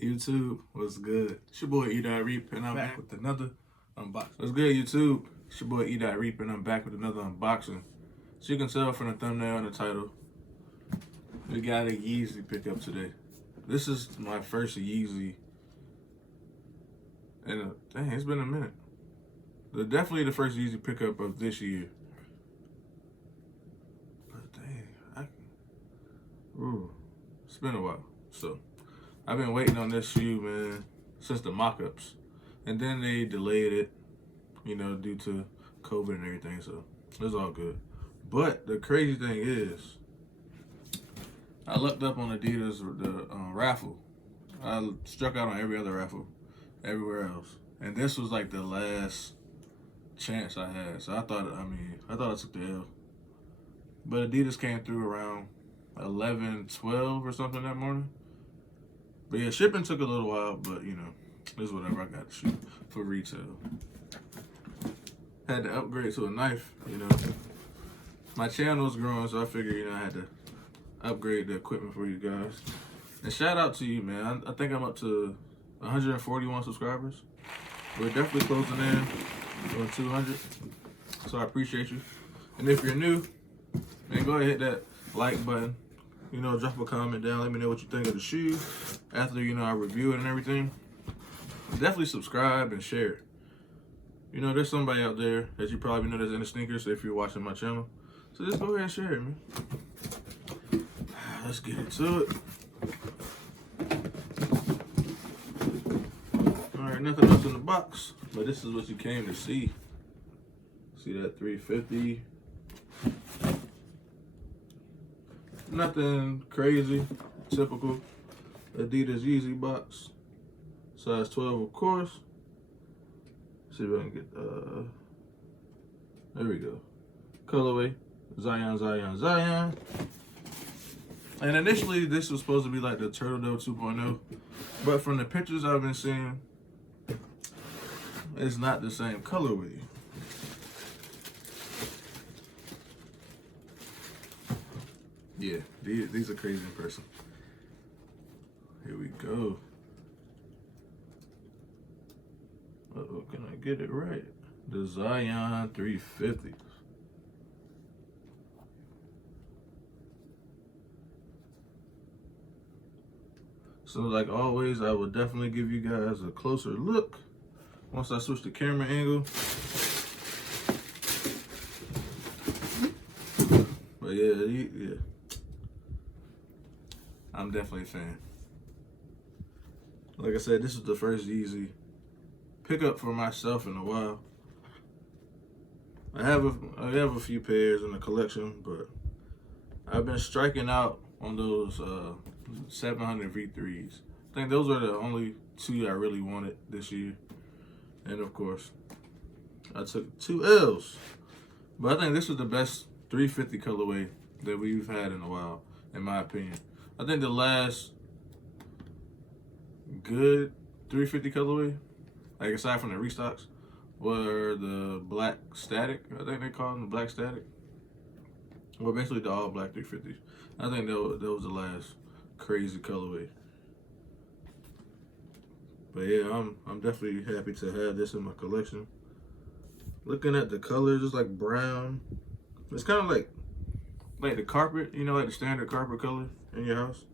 YouTube, what's good? It's your boy E.Reap, and I'm back with another unboxing. What's good, YouTube? It's your boy E.Reap, and I'm back with another unboxing. So you can tell from the thumbnail and the title, we got a Yeezy pickup today. This is my first Yeezy, and dang, it's been a minute. Definitely the first Yeezy pickup of this year. But dang, it's been a while, so. I've been waiting on this shoe, man, since the mock-ups. And then they delayed it, due to COVID and everything, so it's all good. But the crazy thing is, I looked up on Adidas, the raffle. I struck out on every other raffle, everywhere else. And this was like the last chance I had. So I thought I took the L. But Adidas came through around 11, 12 or something that morning. But yeah, shipping took a little while, but it's whatever. I got to shoot for retail. Had to upgrade to a knife, My channel's growing, so I figured, I had to upgrade the equipment for you guys. And shout out to you, man. I think I'm up to 141 subscribers. We're definitely closing in on 200. So I appreciate you. And if you're new, man, go ahead and hit that like button. Drop a comment down. Let me know what you think of the shoe after, I review it and everything. Definitely subscribe and share it. There's somebody out there that you probably know that's into sneakers if you're watching my channel. So just go ahead and share it, man. Let's get into it. All right, nothing else in the box, but this is what you came to see. See that 350. Nothing crazy, typical Adidas YEEZY box. Size 12, of course. See if I can get, there we go. Colorway, Zyon, Zyon, Zyon. And initially, this was supposed to be like the Turtledove 2.0. But from the pictures I've been seeing, it's not the same colorway. Yeah, these are crazy in person. Here we go. Uh-oh, can I get it right? The Zyon 350. So like always, I will definitely give you guys a closer look once I switch the camera angle. But yeah. I'm definitely a fan. Like I said, this is the first Yeezy pickup for myself in a while. I have a few pairs in the collection, but I've been striking out on those 700 V3s. I think those are the only two I really wanted this year. And of course, I took 2 L's. But I think this is the best 350 colorway that we've had in a while, in my opinion. I think the last good 350 colorway, like aside from the restocks, were the black static. I think they call them the black static. Well, basically the all black 350s. I think that was the last crazy colorway. But yeah, I'm definitely happy to have this in my collection. Looking at the colors, it's like brown. It's kind of like the carpet, like the standard carpet color in your house.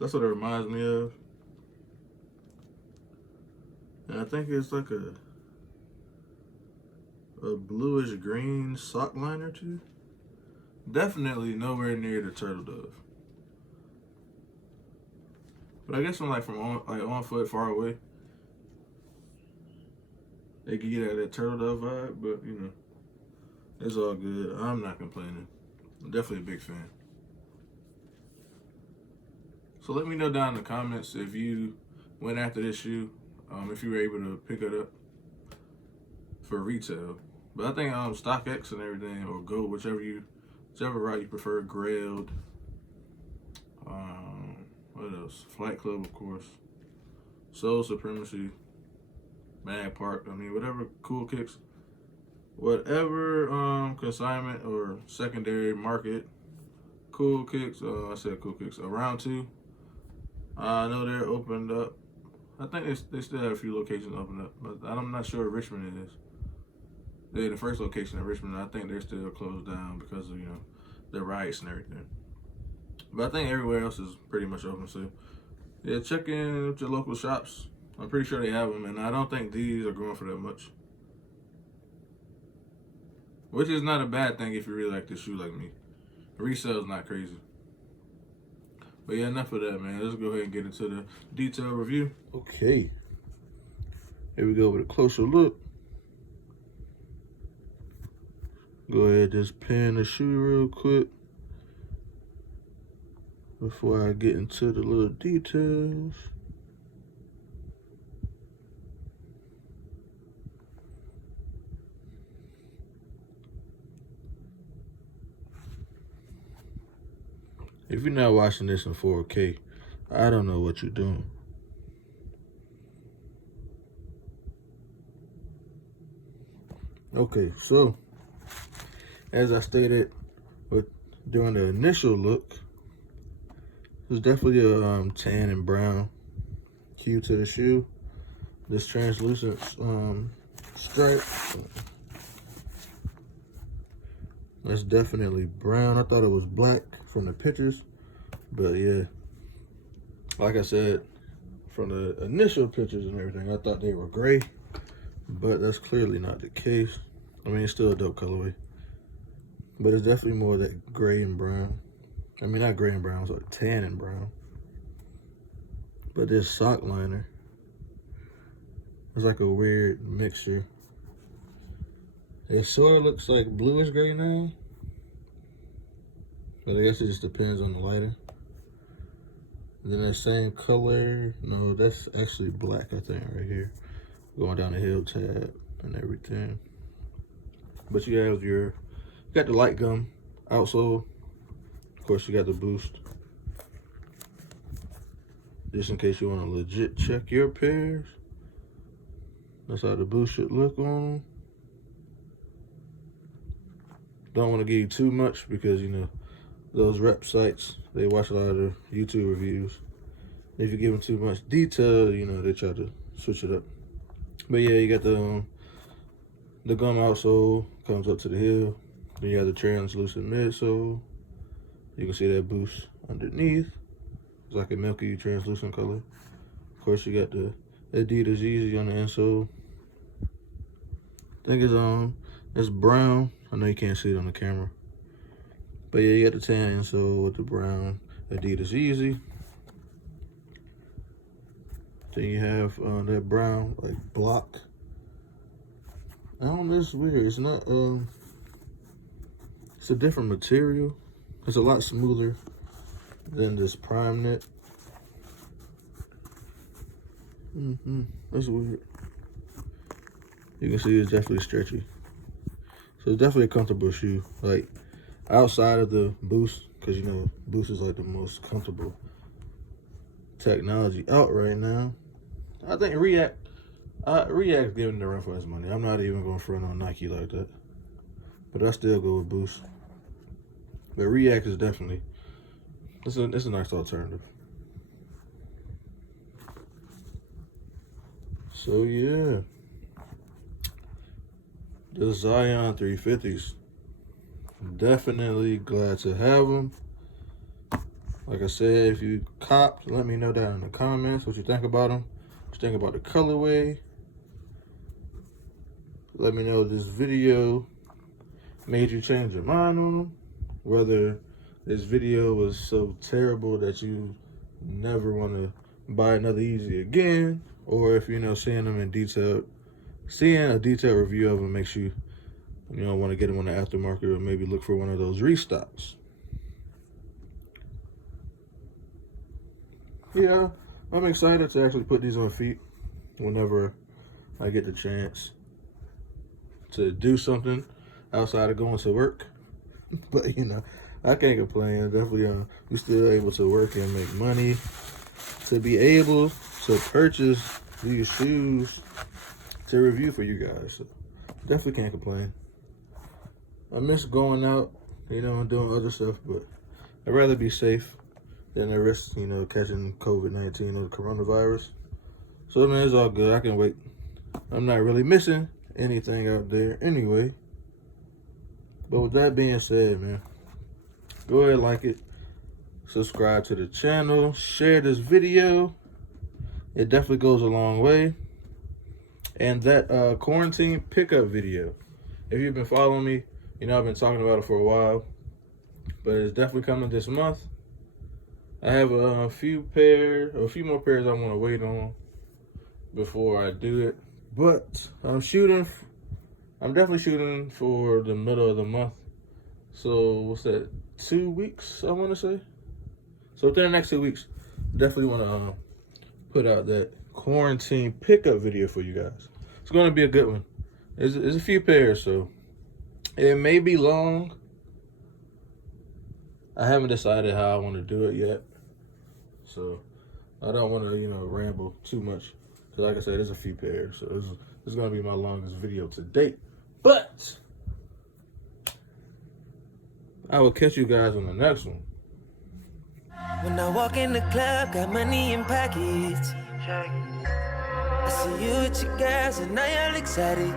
That's what it reminds me of. And I think it's like a bluish green sock liner too. Definitely nowhere near the Turtledove. But I guess from on foot far away, they can get that Turtledove vibe, but it's all good. I'm not complaining. I'm definitely a big fan. So let me know down in the comments if you went after this shoe, if you were able to pick it up for retail. But I think StockX and everything, or Go, whichever route you prefer, Grailed. What else? Flight Club, of course. Soul Supremacy, Mag Park. Whatever cool kicks. Whatever consignment or secondary market, cool kicks. I said cool kicks. Around 2. I know they're opened up. I think they still have a few locations open up, but I'm not sure Richmond is. They're the first location in Richmond. I think they're still closed down because of the riots and everything. But I think everywhere else is pretty much open. So yeah, check in with your local shops. I'm pretty sure they have them, and I don't think these are going for that much. Which is not a bad thing if you really like this shoe like me. Resale is not crazy. But yeah, enough of that, man. Let's go ahead and get into the detailed review. Okay. Here we go with a closer look. Go ahead, just pan the shoe real quick before I get into the little details. If you're not watching this in 4K, I don't know what you're doing. Okay, so as I stated during the initial look, there's definitely a tan and brown hue to the shoe. This translucent stripe, that's definitely brown. I thought it was black from the pictures, but yeah, like I said, from the initial pictures and everything, I thought they were gray, but that's clearly not the case. I mean, it's still a dope colorway, but it's definitely more of that gray and brown. I mean, not gray and brown, so tan and brown. But this sock liner is like a weird mixture. It sort of looks like bluish gray now, but I guess it just depends on the lighting. And then that same color, no, that's actually black, I think, right here. Going down the heel tab and everything. But you have you got the light gum outsole. Of course, you got the boost. Just in case you want to legit check your pairs. That's how the boost should look on them. Don't want to give you too much because, those rep sites, they watch a lot of the YouTube reviews. If you give them too much detail, they try to switch it up. But yeah, you got the gum outsole, comes up to the heel. Then you have the translucent midsole. You can see that boost underneath. It's like a milky translucent color. Of course, you got the Adidas YEEZY on the insole. I think it's brown. I know you can't see it on the camera. But yeah, you got the tan insole with the brown Adidas YEEZY. Then you have that brown like block. I don't know, it's weird. It's not it's a different material. It's a lot smoother than this prime knit. That's weird. You can see it's definitely stretchy. So it's definitely a comfortable shoe. Like outside of the boost, because boost is like the most comfortable technology out right now. I think React's giving the run for his money. I'm not even going to front on Nike like that. But I still go with boost. But React is definitely, it's a nice alternative. So yeah, the Zyon 350s, definitely glad to have them. Like I said, if you copped, let me know down in the comments what you think about them. What you think about the colorway. Let me know if this video made you change your mind on them. Whether this video was so terrible that you never want to buy another Yeezy again, or if seeing them in detail, seeing a detailed review of them makes you want to get them on the aftermarket, or maybe look for one of those restocks. Yeah, I'm excited to actually put these on feet whenever I get the chance to do something outside of going to work. But I can't complain. Definitely we're still able to work and make money to be able to purchase these shoes to review for you guys. So definitely can't complain. I miss going out, and doing other stuff, but I'd rather be safe and the risk, you know, catching COVID-19 or the coronavirus. So, man, it's all good. I can wait. I'm not really missing anything out there anyway. But with that being said, man, go ahead and like it. Subscribe to the channel. Share this video. It definitely goes a long way. And that quarantine pickup video, if you've been following me, you know I've been talking about it for a while. But it's definitely coming this month. I have a few more pairs I want to wait on before I do it. But I'm definitely shooting for the middle of the month. So what's that, 2 weeks, I want to say? So within the next 2 weeks, definitely want to put out that quarantine pickup video for you guys. It's going to be a good one. There's a few pairs, so it may be long. I haven't decided how I want to do it yet. So I don't want to, you know, ramble too much. Because like I said, there's a few pairs. So this is going to be my longest video to date. But I will catch you guys on the next one. When I walk in the club, got money in pockets. I see you with your girls and now you're excited.